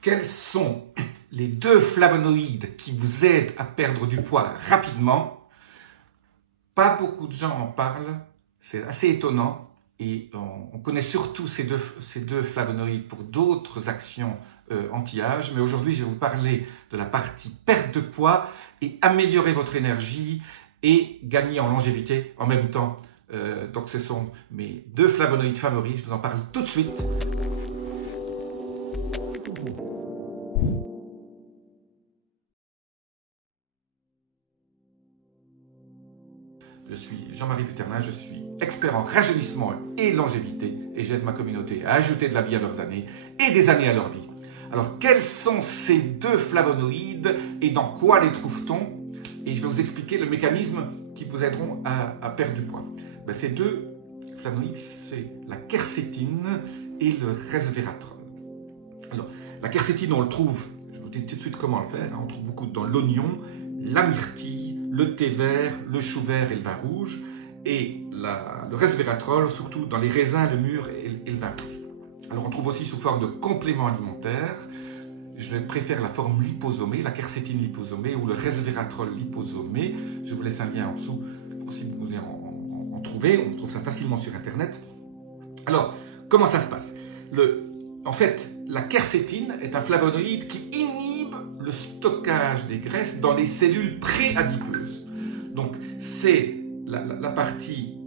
Quels sont les 2 flavonoïdes qui vous aident à perdre du poids rapidement? Pas beaucoup de gens en parlent, c'est assez étonnant et on connaît surtout ces deux flavonoïdes pour d'autres actions anti-âge, mais aujourd'hui je vais vous parler de la partie perte de poids et améliorer votre énergie et gagner en longévité en même temps. Donc ce sont mes 2 flavonoïdes favoris, je vous en parle tout de suite. Je suis Jean-Marie Puternin, je suis expert en rajeunissement et longévité et j'aide ma communauté à ajouter de la vie à leurs années et des années à leur vie. Alors, quels sont ces 2 flavonoïdes et dans quoi les trouve-t-on? Et je vais vous expliquer le mécanisme qui vous aideront à perdre du poids. Ben, ces 2 flavonoïdes, c'est la quercétine et le resveratrol. Alors, la quercétine, on le trouve, je vous dis tout de suite comment le faire, on trouve beaucoup dans l'oignon, la myrtille, le thé vert, le chou vert et le vin rouge, et le resveratrol, surtout dans les raisins, le mûr et le vin rouge. Alors on trouve aussi sous forme de complément alimentaire, je préfère la forme liposomée, la quercétine liposomée ou le resveratrol liposomé. Je vous laisse un lien en dessous pour si vous voulez en trouver, on trouve ça facilement sur internet. Alors, comment ça se passe? En fait, la quercétine est un flavonoïde qui inhibe le stockage des graisses dans les cellules préadipeuses. Donc, c'est la partie,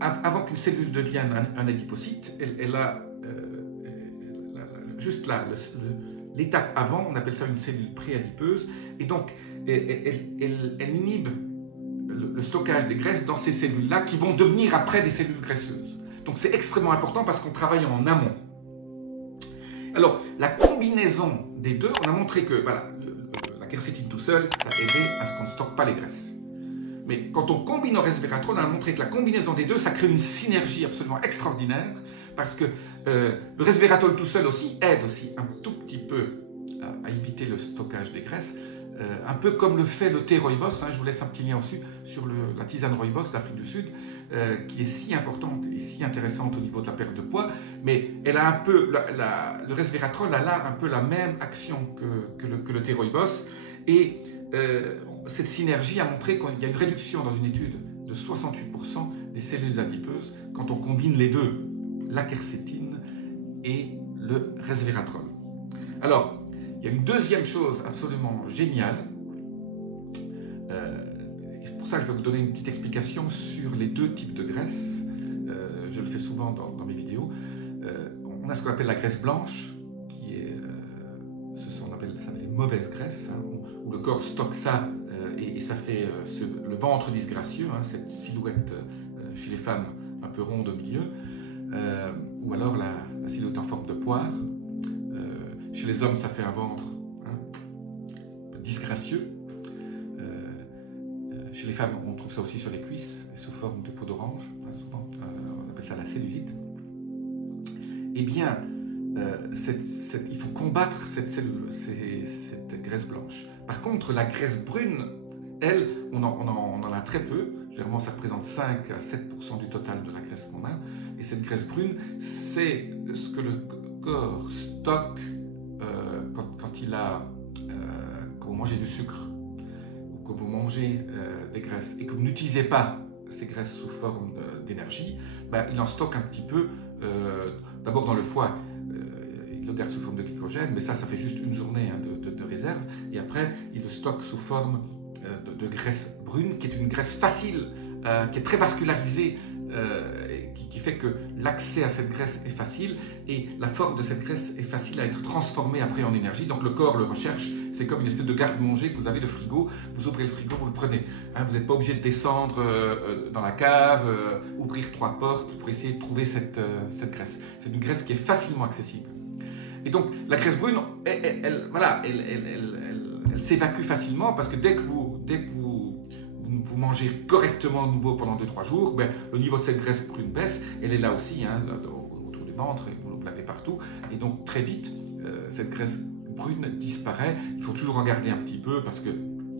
avant qu'une cellule devienne un adipocyte, elle a juste là, l'étape avant, on appelle ça une cellule préadipeuse, et donc elle inhibe le stockage des graisses dans ces cellules-là qui vont devenir après des cellules graisseuses. Donc c'est extrêmement important parce qu'on travaille en amont. Alors, la combinaison des 2, on a montré que voilà, la quercétine tout seul, ça aidait à ce qu'on ne stocke pas les graisses. Mais quand on combine au resveratrol, on a montré que la combinaison des 2, ça crée une synergie absolument extraordinaire parce que le resveratrol tout seul aussi aide aussi un tout petit peu à éviter le stockage des graisses. Un peu comme le fait le thé rooibos, je vous laisse un petit lien aussi sur la tisane rooibos d'Afrique du Sud, qui est si importante et si intéressante au niveau de la perte de poids, mais elle a un peu, le resveratrol a là un peu la même action que le thé rooibos, et cette synergie a montré qu'il y a une réduction dans une étude de 68% des cellules adipeuses quand on combine les 2, la quercétine et le resveratrol. Alors, il y a une deuxième chose absolument géniale, c'est pour ça que je vais vous donner une petite explication sur les 2 types de graisse. Je le fais souvent dans mes vidéos. On a ce qu'on appelle la graisse blanche, qui est, on appelle ça les mauvaises graisses, où le corps stocke ça et ça fait le ventre disgracieux, cette silhouette chez les femmes un peu ronde au milieu, ou alors la silhouette en forme de poire. Chez les hommes, ça fait un ventre disgracieux. Chez les femmes, on trouve ça aussi sur les cuisses, sous forme de peau d'orange. Souvent, on appelle ça la cellulite. Eh bien, il faut combattre cette graisse blanche. Par contre, la graisse brune, elle, on en a très peu. Généralement, ça représente 5 à 7% du total de la graisse qu'on a. Et cette graisse brune, c'est ce que le corps stocke quand vous mangez du sucre ou que vous mangez des graisses et que vous n'utilisez pas ces graisses sous forme d'énergie, il en stocke un petit peu, d'abord dans le foie, il le garde sous forme de glycogène, mais ça fait juste une journée de réserve, et après il le stocke sous forme de graisse brune, qui est une graisse facile, qui est très vascularisée, qui fait que l'accès à cette graisse est facile et la forme de cette graisse est facile à être transformée après en énergie. Donc le corps le recherche, c'est comme une espèce de garde-manger que vous avez de frigo, vous ouvrez le frigo, vous le prenez. Vous n'êtes pas obligé de descendre dans la cave, ouvrir 3 portes pour essayer de trouver cette graisse. C'est une graisse qui est facilement accessible. Et donc la graisse brune, elle s'évacue facilement parce que dès que vous mangez correctement de nouveau pendant 2-3 jours, le niveau de cette graisse brune baisse, elle est là aussi, autour du ventre, et vous l'avez partout, et donc très vite, cette graisse brune disparaît. Il faut toujours en garder un petit peu parce que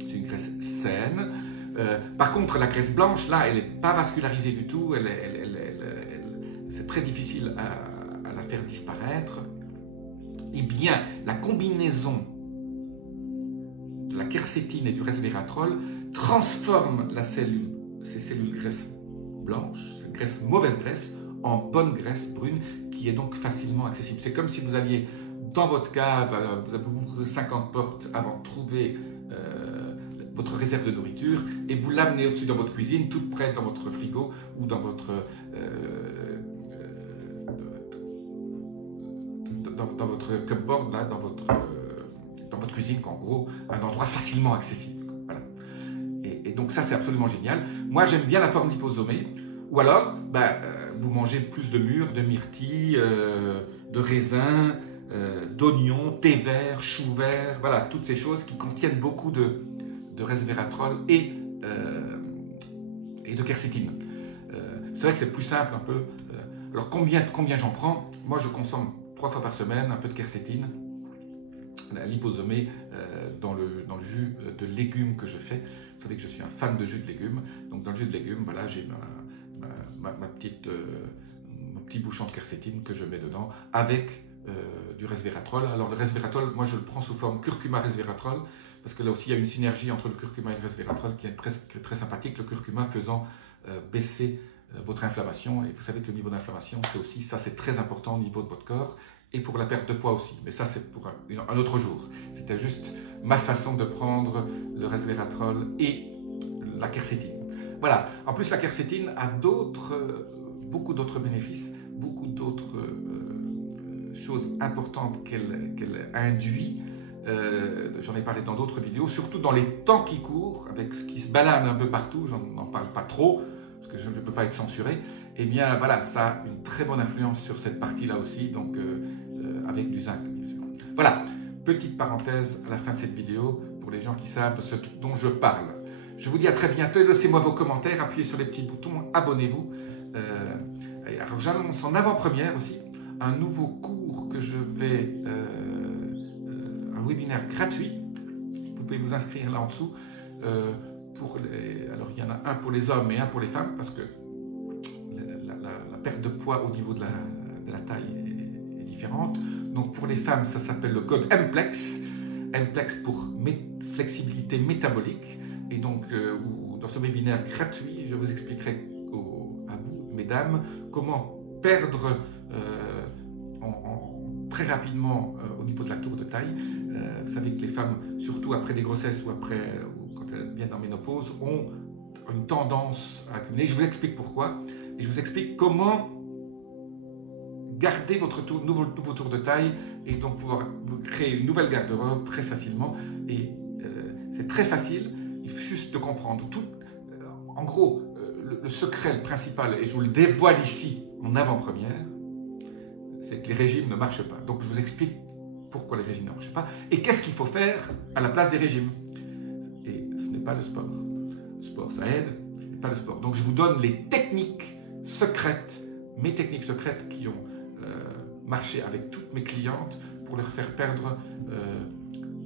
c'est une graisse saine. Par contre, la graisse blanche, là, elle n'est pas vascularisée du tout, c'est très difficile à la faire disparaître. Et vient, la combinaison de la quercétine et du resveratrol transforme ces cellules graisses blanches, cette graisse, mauvaise graisse, en bonne graisse brune qui est donc facilement accessible. C'est comme si vous aviez dans votre cave, vous ouvrez 50 portes avant de trouver votre réserve de nourriture et vous l'amenez au-dessus dans votre cuisine, toute prête dans votre frigo ou dans votre cupboard, là, dans votre cuisine, qu'en gros, un endroit facilement accessible. Voilà. Et donc ça, c'est absolument génial. Moi, j'aime bien la forme liposomée. Ou alors, vous mangez plus de mûres, de myrtilles, de raisins, d'oignons, thé vert, chou vert, voilà, toutes ces choses qui contiennent beaucoup de resveratrol et de quercétine. C'est vrai que c'est plus simple un peu. Alors combien j'en prends? Moi, je consomme 3 fois par semaine un peu de quercétine, la liposomée dans le jus de légumes que je fais. Vous savez que je suis un fan de jus de légumes. Donc dans le jus de légumes, voilà, j'ai mon petit bouchon de quercétine que je mets dedans avec du resveratrol. Alors le resveratrol, moi je le prends sous forme curcuma resveratrol parce que là aussi il y a une synergie entre le curcuma et le resveratrol qui est très sympathique. Le curcuma faisant baisser votre inflammation, et vous savez que le niveau d'inflammation, c'est aussi, ça c'est très important au niveau de votre corps et pour la perte de poids aussi, mais ça c'est pour un autre jour. C'était juste ma façon de prendre le resveratrol et la quercétine. Voilà, en plus la quercétine a beaucoup d'autres bénéfices, beaucoup d'autres choses importantes qu'elle induit. J'en ai parlé dans d'autres vidéos, surtout dans les temps qui courent, avec ce qui se balade un peu partout, j'en parle pas trop, parce que je ne peux pas être censuré, et bien voilà, ça a une très bonne influence sur cette partie-là aussi, donc avec du zinc, bien sûr. Voilà, petite parenthèse à la fin de cette vidéo, pour les gens qui savent de ce dont je parle. Je vous dis à très bientôt, laissez-moi vos commentaires, appuyez sur les petits boutons, abonnez-vous. Alors j'annonce en avant-première aussi un nouveau cours que je vais, un webinaire gratuit, vous pouvez vous inscrire là en dessous. Alors il y en a un pour les hommes et un pour les femmes, parce que la perte de poids au niveau de la taille est différente. Donc pour les femmes, ça s'appelle le code MPLEX, MPLEX pour flexibilité métabolique. Et donc dans ce webinaire gratuit, je vous expliquerai à vous, mesdames, comment perdre très rapidement au niveau de la tour de taille. Vous savez que les femmes, surtout après des grossesses ou quand elles viennent en ménopause, ont une tendance à accumuler. Je vous explique pourquoi et je vous explique comment garder votre nouveau tour de taille et donc pouvoir vous créer une nouvelle garde-robe très facilement. Et c'est très facile, il faut juste de comprendre tout. En gros, le secret, le principal, et je vous le dévoile ici en avant-première, c'est que les régimes ne marchent pas. Donc je vous explique pourquoi les régimes ne marchent pas et qu'est-ce qu'il faut faire à la place des régimes. Et ce n'est pas le sport. Le sport, ça aide, ce n'est pas le sport. Donc je vous donne les techniques secrètes, mes techniques secrètes qui ont marché avec toutes mes clientes pour leur faire perdre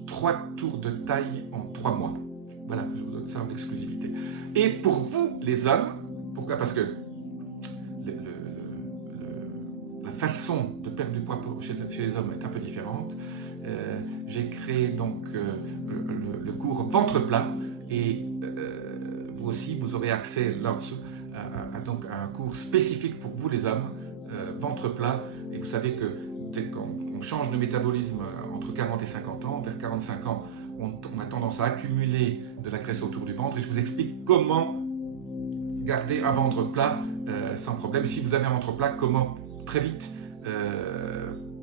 3 tours de taille en 3 mois. Voilà, je vous donne ça en exclusivité. Et pour vous, les hommes, pourquoi? Parce que la façon de perdre du poids chez les hommes est un peu différente. J'ai créé donc le cours ventre plat et vous aussi, vous aurez accès là-dessous à un cours spécifique pour vous, les hommes, ventre plat. Et vous savez que dès qu'on change de métabolisme entre 40 et 50 ans, vers 45 ans, on a tendance à accumuler de la graisse autour du ventre et je vous explique comment garder un ventre plat sans problème. Si vous avez un ventre plat, comment très vite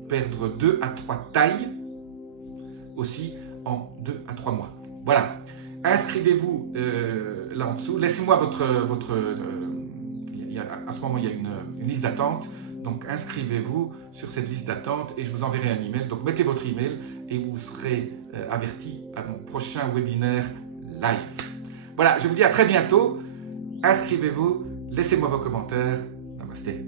perdre 2 à 3 tailles aussi en 2 à 3 mois. Voilà, inscrivez-vous là en dessous, laissez-moi à ce moment il y a une liste d'attente. Donc inscrivez-vous sur cette liste d'attente et je vous enverrai un email. Donc mettez votre email et vous serez averti à mon prochain webinaire live. Voilà, je vous dis à très bientôt. Inscrivez-vous, laissez-moi vos commentaires. Namasté.